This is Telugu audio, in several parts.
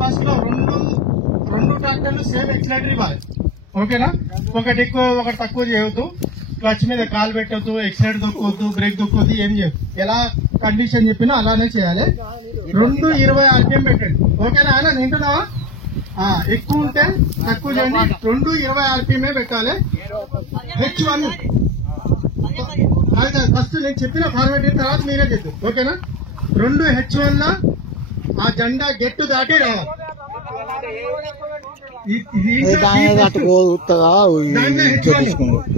ఫస్ట్ లో రెండు ట్రాక్టర్లు సేమ్ ఎక్సిలేటర్ ఇవ్వాలి. ఓకేనా? ఒకటి ఎక్కువ ఒకటి తక్కువ చేయవద్దు. క్లచ్ మీద కాలు పెట్టద్దు, ఎక్సిలేటర్ దొక్కొద్దు, బ్రేక్ దొక్కొద్దు, ఏం చేయదు. ఎలా కండిషన్ చెప్పినా అలానే చేయాలి. 220 RPM పెట్టండి. ఓకేనా? ఆయన వింటున్నావా? ఎక్కువ ఉంటే తక్కువ చేయండి. 220 RPM పెట్టాలి. H1 ఫస్ట్ నేను చెప్పిన ఫార్మాట్ తర్వాత మీరే చెప్పు. ఓకేనా? 2 H1 లా ఆ జెండా గెట్టు దాటి రావాలి.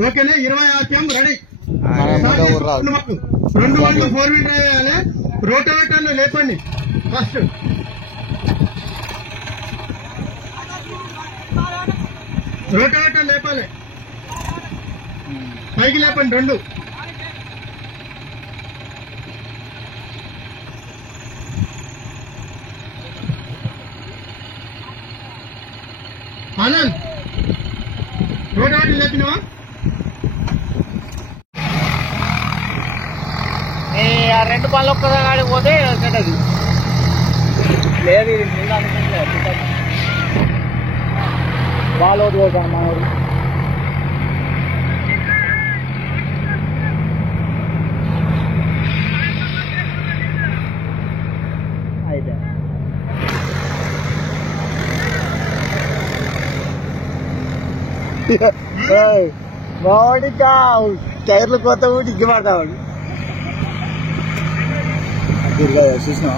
ఓకేనా? 20 RPM రెడీ. 2 1 4 వీల్ డ్రైవ్ వేయాలి. రోటోవేటర్లు లేపండి. ఫస్ట్ రోటోవేటర్ లేపాలి. పైకి లేపండి 2. ఆనంద్ రోటోవేటర్ లేపినవా? ఆ 2 పనులు ఒక్కసారి పోతే అది లేదు. ఇది బాగా పోతాను మా ఊరు. అయితే మావాడికా టైర్లు కొత్త ఊటి ఇగ్గి పడతావాడు. చూసినా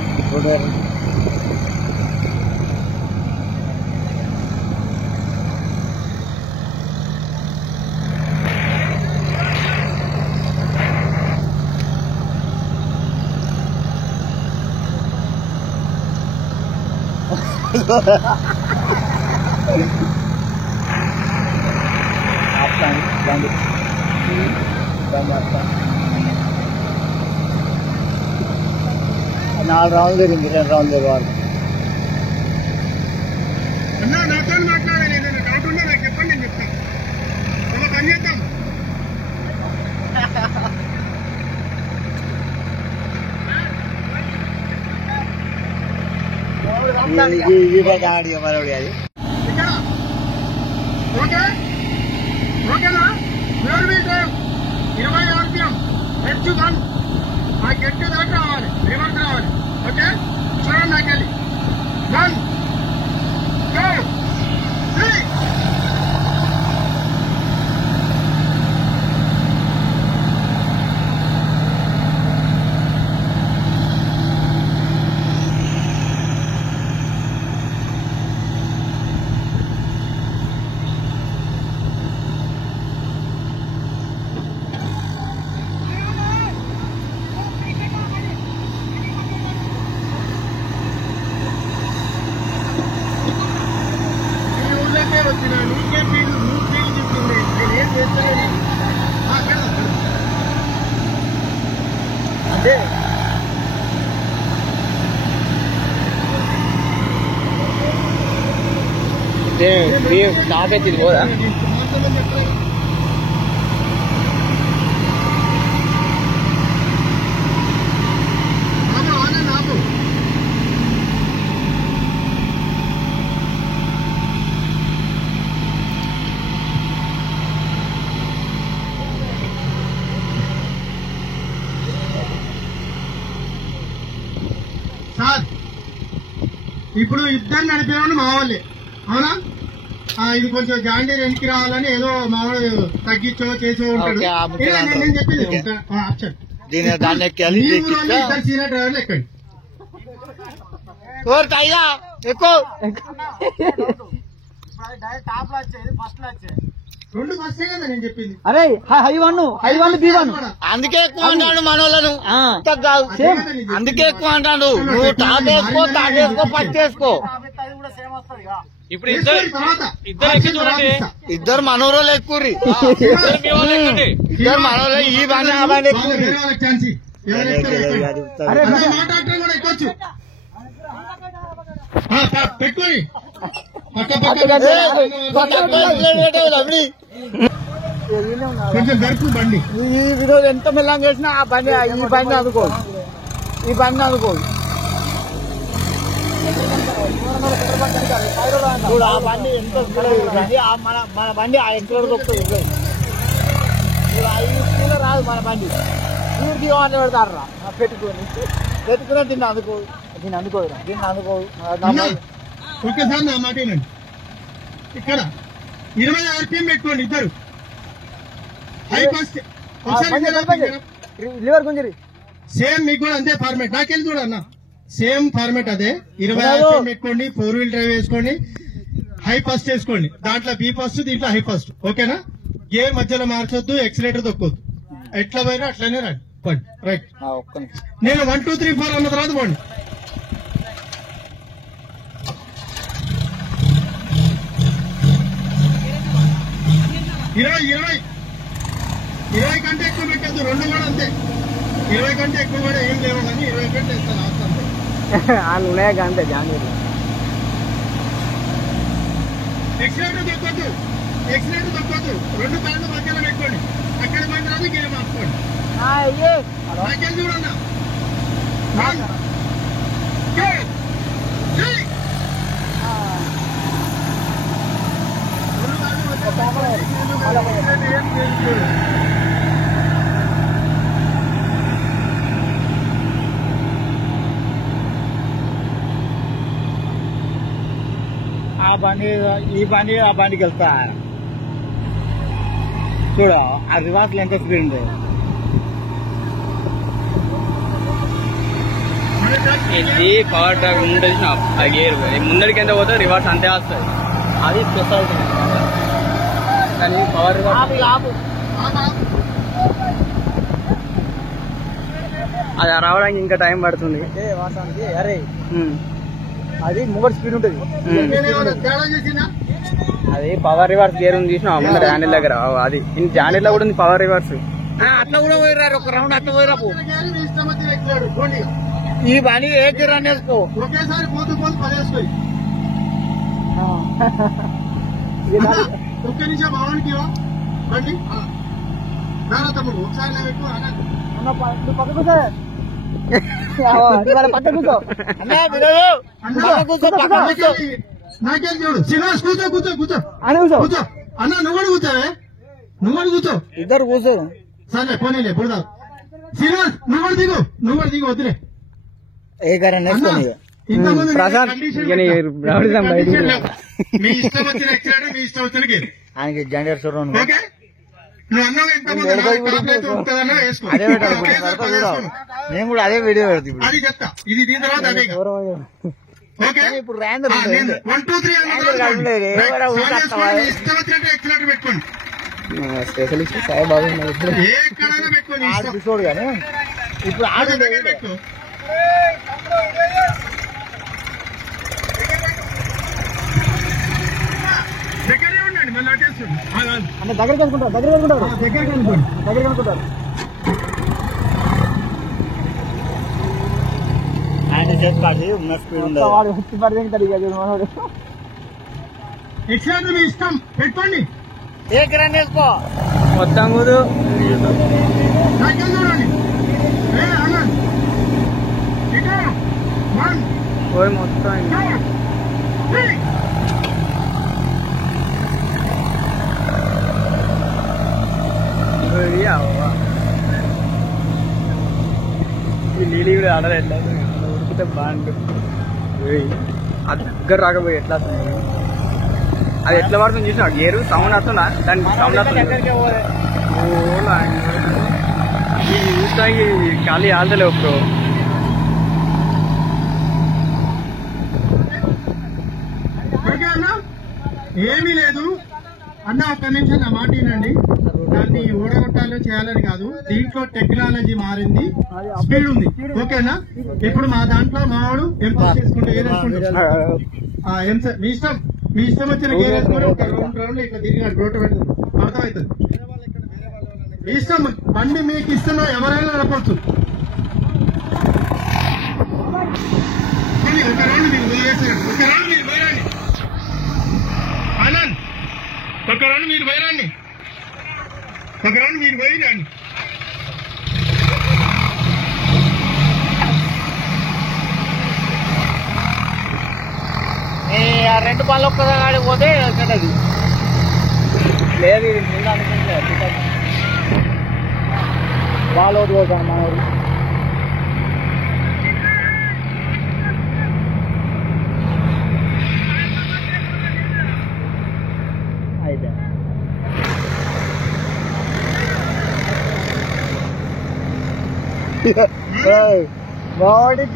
నాలుగు రౌండ్లు తిరిగింది. 2 రౌండ్లు తిరగాలి. నాతో మాట్లాడాలి. ఏదైనా డౌట్ ఉన్నా నాకు చెప్పండి, నేను చెప్తాను. అలా పని చేద్దాం. మనోడి అది ఓకే. ఓకేనా? 20 RPM H1 ఆ గెట్టు దాకా రావాలి. రివర్స్ రావాలి. ఓకే? చూడండి నాకెళ్ళి 1 2 3. నీకే పేరు చెప్తుంది. నేను ఏం చేస్తాను అంటే టాప్ ఎత్తింది పోదా? సార్ ఇప్పుడు ఇద్దరు నడిపేవాళ్ళు మా వాళ్ళే. అవునా? ఇది కొంచెం జాండీర్ వెనక్కి రావాలని ఏదో మా వాళ్ళు తగ్గించో చేసో ఉంటాడు. నేను చెప్పింది ఇద్దరు సీనియర్ డ్రైవర్లు ఎక్కండి. ఎక్కువ టాప్ లో వచ్చేది ఫస్ట్ లో వచ్చేది 2 బస్సే కదా నేను చెప్పింది. అరే హై1 B1 అందుకే ఎక్కువ అంటాడు మనోళ్ళను. అందుకే ఎక్కువ అంటాడు. నువ్వు టాప్ వేసుకో, టాప్ వేసుకో, ఫస్ట్ వేసుకో. ఇప్పుడు ఇద్దరు మనోళ్ళు ఎక్కువ. ఇద్దరు మనోళ్ళు ఈ బండి ఆ బండి ఎక్కువ. పెట్టుకుని కొంచెం జరుపు బండి. ఈ వీడియో ఎంత మెల్లంగా చేసినా ఆ బండి ఈ బండి అనుకోదు. ఈ బండి అనుకోదు. చూడు ఆ బండి ఎంత మన బండి ఆ ఎక్కడ దొక్కుతుంది చూడు ఆ స్కూల్లో రాదు మన బండి ఊరు దిగమని పెడతారు రా పెట్టుకునే దీన్ని అందుకోదు దీన్ని అందుకోదు ఒక్కసారి నా మాట వినండి. ఇక్కడ 20 RPM పెట్టుకోండి ఇద్దరు. High first liver Gunjari same మీకు కూడా అంతే ఫార్మేట్. నాకెళ్ళి చూడన్న సేమ్ ఫార్మేట్ అదే. 20 RPM పెట్టుకోండి, 4 వీల్ డ్రైవ్ వేసుకోండి, హై ఫస్ట్ వేసుకోండి. దాంట్లో బి ఫస్ట్, దీంట్లో హై ఫస్ట్. ఓకేనా? గేర్ మధ్యలో మార్చొద్దు, ఎక్సిలేటర్ తొక్కొద్దు. ఎట్లా పోయినా అట్లనే రండి. రైట్. నేను 1 2 3 4 అన్న తర్వాత పోండి. 20 కంటే ఎక్కువ పెట్టద్దు. 2 కూడా అంతే. 20 కంటే ఎక్కువ కూడా ఏం లేవు కానీ 20 కంటే ఇస్తాను అంతే. ఉన్నాయా అంతే జానీ ఎక్సిలేటర్ తొక్కొద్దు, 2 ప్యాన్లు మధ్యలో పెట్టుకోండి. అక్కడ పోయిన తర్వాత గేర్ మార్చుకోండి. నాకెళ్ళి చూడన్నా. 1 2 3 ఆ బండి ఈ బండి ఆ బండికి వెళ్తా చూడ ఆ రివర్స్ ఎంత స్పీడ్ ఉంది. ఇది పవర్ ట్రాక్ ఉంటుంది ఆ గేర్ ముందరికి ఎంత పోతే రివర్స్ అంతే వస్తుంది. అది స్పెషాలిటీ. కానీ పవర్ అది రావడానికి ఇంకా టైం పడుతుంది. వాస్తవానికి అరే అది ముంగడు స్పీడ్ ఉంటుంది. అది పవర్ రివర్స్ గేర్ ఉంది చూసిన ముందర హ్యాండిల్ దగ్గర. అది హ్యాండిల్ లో కూడా ఉంది పవర్ రివర్స్. అట్లా కూడా పోయిరారు ఒక రౌండ్ అట్లా పోయిరాపు. ఈ బండి ఏ గేర్ అని వేసుకో ఒకేసారి పోతూ 10 వేసుకోయి. ఒక్క నిమిషం భావానికి బండి తమ్ముడు ఒకసారి పక్కకు నాకేం చూడు. శ్రీనివాస్ కూర్చో అన్న. నువ్వు కూర్చోవే, కూర్చో. ఇద్దరు కూర్చోరు సరే పోనీలే బుడదా. శ్రీనివాస్ నువ్వు కూడా దిగు వద్దులే. ఇంతకుముందు మీ ఇష్టం వచ్చిన ఎక్సలేటర్, మీ ఇష్టం వచ్చిన గేర్. ఆయనకి జనరేటర్ షోరూమ్ ఓకే. నువ్వు అన్నావు ఇంతకుముందు వేసుకో. నేను కూడా అదే వీడియో పెడతా. అది చెప్తా. ఇది దీని తర్వాత అదే. ఓకే. ఇప్పుడు 1 2 3 ఇష్టం వచ్చినట్టు ఎక్సలేటర్ పెట్టుకోండి. స్పెషలిస్ట్ సాయిబాబు ఎక్కడైనా పెట్టుకోండి. చూడు కానీ ఇప్పుడు ఆడు పెట్టు. దగ్గరే ఉండండి, మళ్ళీ అటేస్తుంది. అంటే దగ్గర కనుకుంటారు దగ్గర కనుకుంటారు ఆయన చేస్తాడు ఉన్న స్పీడ్ ఉండదు. వాడు 50% అడిగాడు మనోడు. ఎక్సలేటర్ మీ ఇష్టం పెట్టుకోండి. ఏ గ్రాండ్ వేసుకో మొత్తం కూదు దగ్గర చూడండి. మొత్తం నీళ్ళు కూడా ఆడరు. ఎట్లా ఉడికితే బాగుంటుంది. అది దగ్గర రాకపోయి ఎట్లా వస్తుంది. అది ఎట్లా పడుతుంది చూసిన గేరు సౌండ్ వస్తుందా? దానికి సౌండ్ వస్తుంది. చూస్తానికి ఖాళీ ఆడలేవు బ్రో. ఏమీ లేదు అన్న. ఒక్క నిమిషం నా మాట వినండి. దాన్ని ఓడగొట్టాలో చేయాలని కాదు. దీంట్లో టెక్నాలజీ మారింది, స్పీడ్ ఉంది. ఓకేనా? ఇప్పుడు మా దాంట్లో మావాడు ఏం పాస్ చేసుకుంటే మీ ఇష్టం, మీ ఇష్టం వచ్చిన గేర్ వేసుకొని ఒక 2 రౌండ్లు ఇట్లా తిరిగినాడు రోడ్డు పెడుతుంది. అర్థమవుతుంది. మీ ఇష్టం. బండి మీకు ఇష్టం, ఎవరైనా నడపచ్చు. ఒక రౌండ్ మీరు వదిలేసాడు. ఒక రౌండ్ మీరు పోయిరండి. ఆనంద్ ఒక రౌండ్ మీరు పోయిరండి. రెండు పనులు ఒక్కసారి పోతే కట్టది లేదు ఇది ముందు అనుకుంటే బాగా పోతాను మా ఊరు అయితే బాగుంది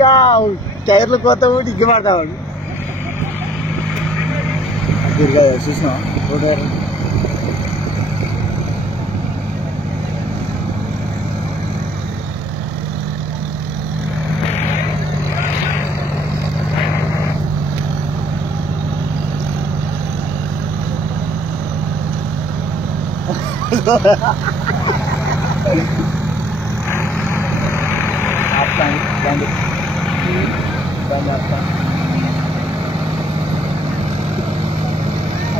టైర్లు కొత్త ఊటి ఇగ్గి పడతావాడు చూసినా ఆపుతాను బండి బండి ఆపుతాను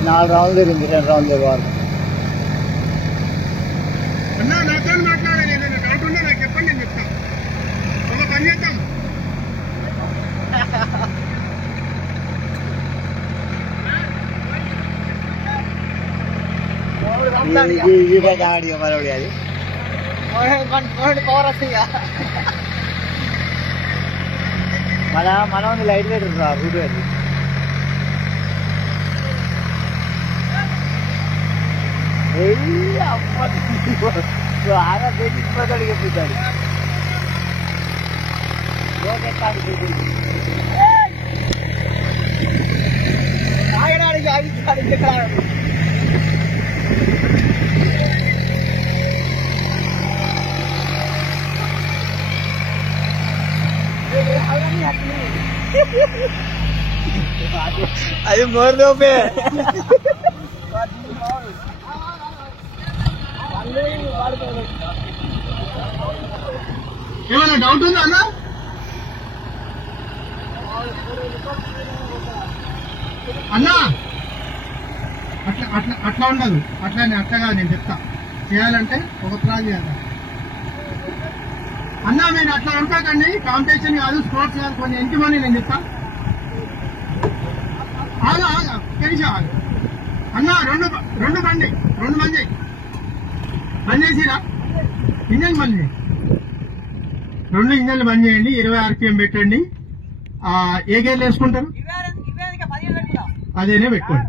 4 రౌండ్లు తిరిగింది 2 రౌండ్లు వాళ్ళు అన్నా నాతో మాట్లాడాలి ఏదైనా డౌట్ ఉంటే నాకు చెప్పండి నేను చెప్తాను ఒక పని చేద్దాం ఆడి మనోడి అది పవర్ వస్తాయి మన ఉంది లైట్ లైట్ రూట్ అది ఆగా పెట్టిపోతాడు చెప్తాడు ఆగడానికి ఆగి అది మోర్దోపే ఏమైనా డౌట్ ఉందా అన్న అన్నా అట్లా అట్లా అట్లా ఉండదు అట్లా నేను చెప్తా చేయాలంటే ఒక ప్లాన్ చేయాలి అన్నా మీరు అట్లా ఉంటాకండి కాంపిటీషన్ కాదు స్పోర్ట్స్ కాదు కొన్ని ఎంటిమని నేను చెప్తా ఆగా తెలిసి అన్నా రెండు మంది బంద్ చేసిరా ఇంజన్ బంద్ చేయి 2 ఇంజన్లు బంద్ చేయండి 20 RPM పెట్టండి ఏ గేర్లు వేసుకుంటారు అదేనే పెట్టుకోండి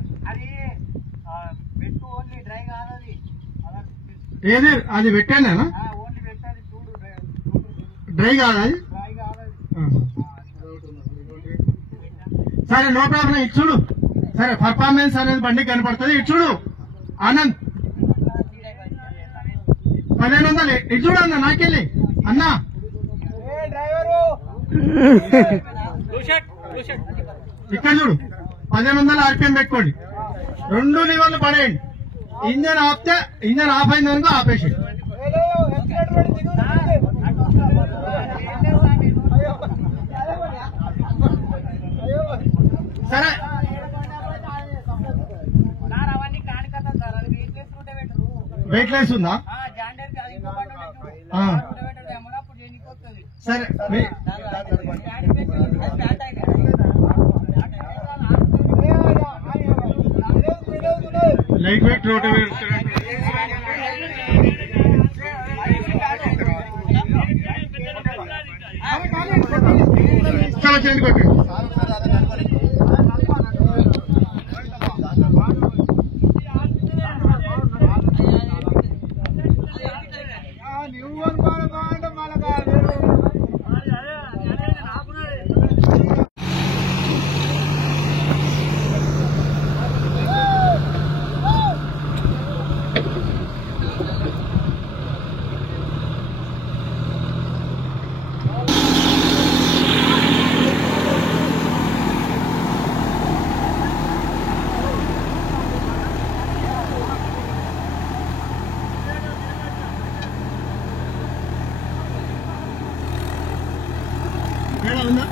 ఏది అది పెట్టానా డ్రై కాదు అది సరే నో ప్రాబ్లం ఇటు చూడు సరే పర్ఫార్మెన్స్ అనేది బండి కనపడుతుంది ఇటు చూడు ఆనంద్ 1500 ఇటు చూడు అన్న నాకెళ్ళి అన్నా ఇక్కడ చూడు 1500 RPM పెట్టుకోండి 2 లివర్లు పడేయండి ఇంజన్ ఆపితే ఇంజన్ ఆఫ్ అయిందనుకో ఆపేసి సరే వెయిట్ లెస్ ఉందా సరే లైట్ వెయిట్ రోటవేటర్ చాలా చేంజ్ కొట్టండి ఉందా